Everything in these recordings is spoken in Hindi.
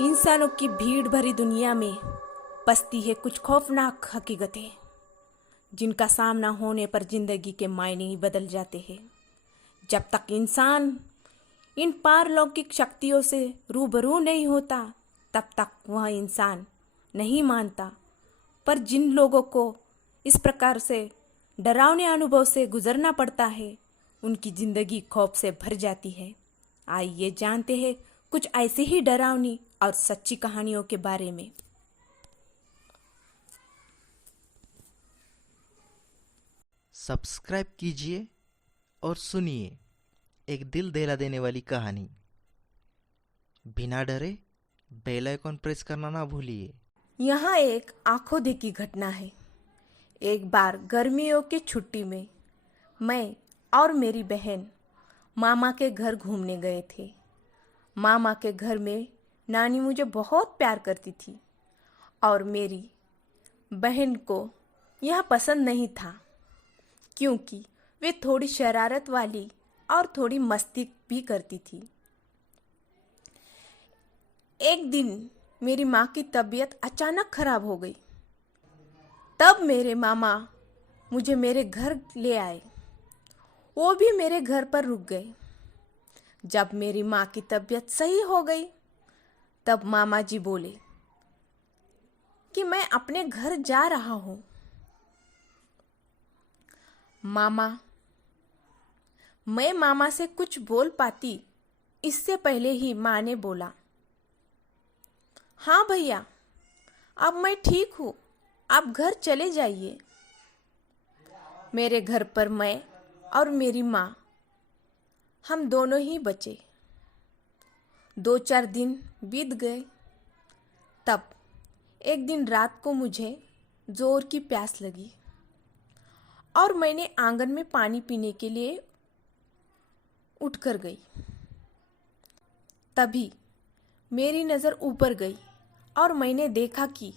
इंसानों की भीड़ भरी दुनिया में बसती है कुछ खौफनाक हकीकतें, जिनका सामना होने पर जिंदगी के मायने ही बदल जाते हैं। जब तक इंसान इन पारलौकिक शक्तियों से रूबरू नहीं होता, तब तक वह इंसान नहीं मानता। पर जिन लोगों को इस प्रकार से डरावने अनुभव से गुजरना पड़ता है, उनकी जिंदगी खौफ से भर जाती है। आइए जानते हैं कुछ ऐसी ही डरावनी और सच्ची कहानियों के बारे में। सब्सक्राइब कीजिए और सुनिए एक दिल दहला देने वाली कहानी। बिना डरे बेल आइकॉन प्रेस करना ना भूलिए। यहाँ एक आंखों देखी घटना है। एक बार गर्मियों की छुट्टी में मैं और मेरी बहन मामा के घर घूमने गए थे। मामा के घर में नानी मुझे बहुत प्यार करती थी और मेरी बहन को यह पसंद नहीं था, क्योंकि वे थोड़ी शरारत वाली और थोड़ी मस्ती भी करती थी। एक दिन मेरी माँ की तबीयत अचानक खराब हो गई। तब मेरे मामा मुझे मेरे घर ले आए। वो भी मेरे घर पर रुक गए। जब मेरी माँ की तबीयत सही हो गई, तब मामा जी बोले कि मैं अपने घर जा रहा हूँ। मैं मामा से कुछ बोल पाती, इससे पहले ही माँ ने बोला, हाँ भैया, अब मैं ठीक हूँ, आप घर चले जाइए। मेरे घर पर मैं और मेरी माँ, हम दोनों ही बचे। 2-4 दिन बीत गए। तब एक दिन रात को मुझे जोर की प्यास लगी और मैंने आंगन में पानी पीने के लिए उठकर गई। तभी मेरी नज़र ऊपर गई और मैंने देखा कि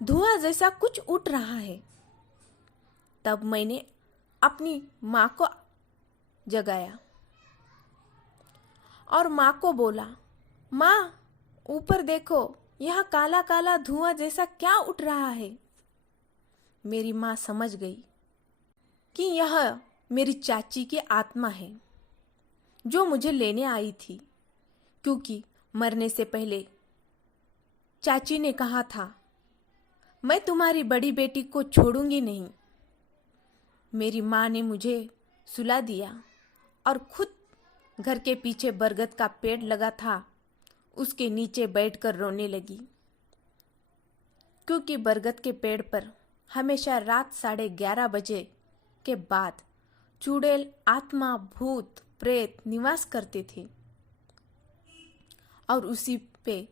धुआं जैसा कुछ उठ रहा है। तब मैंने अपनी माँ को जगाया और माँ को बोला, माँ, ऊपर देखो, यह काला काला धुआं जैसा क्या उठ रहा है। मेरी माँ समझ गई कि यह मेरी चाची की आत्मा है, जो मुझे लेने आई थी, क्योंकि मरने से पहले चाची ने कहा था, मैं तुम्हारी बड़ी बेटी को छोड़ूंगी नहीं। मेरी माँ ने मुझे सुला दिया और खुद घर के पीछे बरगद का पेड़ लगा था, उसके नीचे बैठकर रोने लगी, क्योंकि बरगद के पेड़ पर हमेशा रात 11:30 बजे के बाद चुड़ैल, आत्मा, भूत, प्रेत निवास करते थे और उसी पे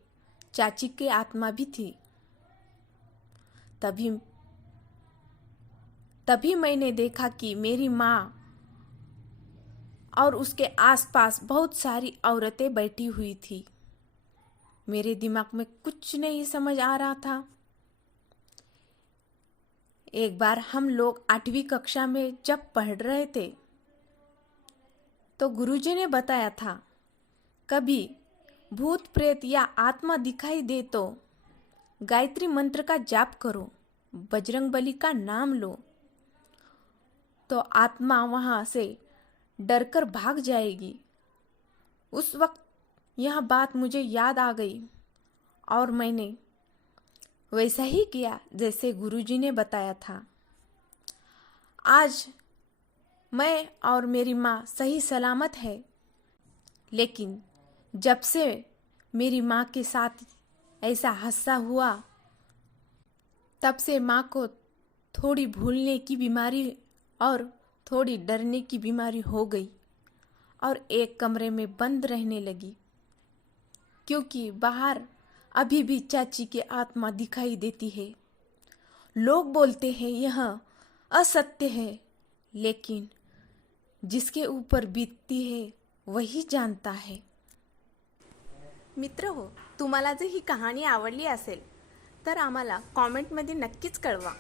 चाची की आत्मा भी थी। तभी मैंने देखा कि मेरी माँ और उसके आसपास बहुत सारी औरतें बैठी हुई थी। मेरे दिमाग में कुछ नहीं समझ आ रहा था। एक बार हम लोग 8वीं कक्षा में जब पढ़ रहे थे, तो गुरुजी ने बताया था, कभी भूत प्रेत या आत्मा दिखाई दे तो गायत्री मंत्र का जाप करो, बजरंगबली का नाम लो, तो आत्मा वहाँ से डरकर भाग जाएगी। उस वक्त यह बात मुझे याद आ गई और मैंने वैसा ही किया जैसे गुरुजी ने बताया था। आज मैं और मेरी माँ सही सलामत है, लेकिन जब से मेरी माँ के साथ ऐसा हादसा हुआ, तब से माँ को थोड़ी भूलने की बीमारी और थोड़ी डरने की बीमारी हो गई और एक कमरे में बंद रहने लगी, क्योंकि बाहर अभी भी चाची की आत्मा दिखाई देती है। लोग बोलते हैं यह असत्य है, लेकिन जिसके ऊपर बीतती है वही जानता है। मित्रहो, तुम्हाला जर ही कहाणी आवडली असेल तर आम्हाला कॉमेंटमध्ये नक्कीच कळवा।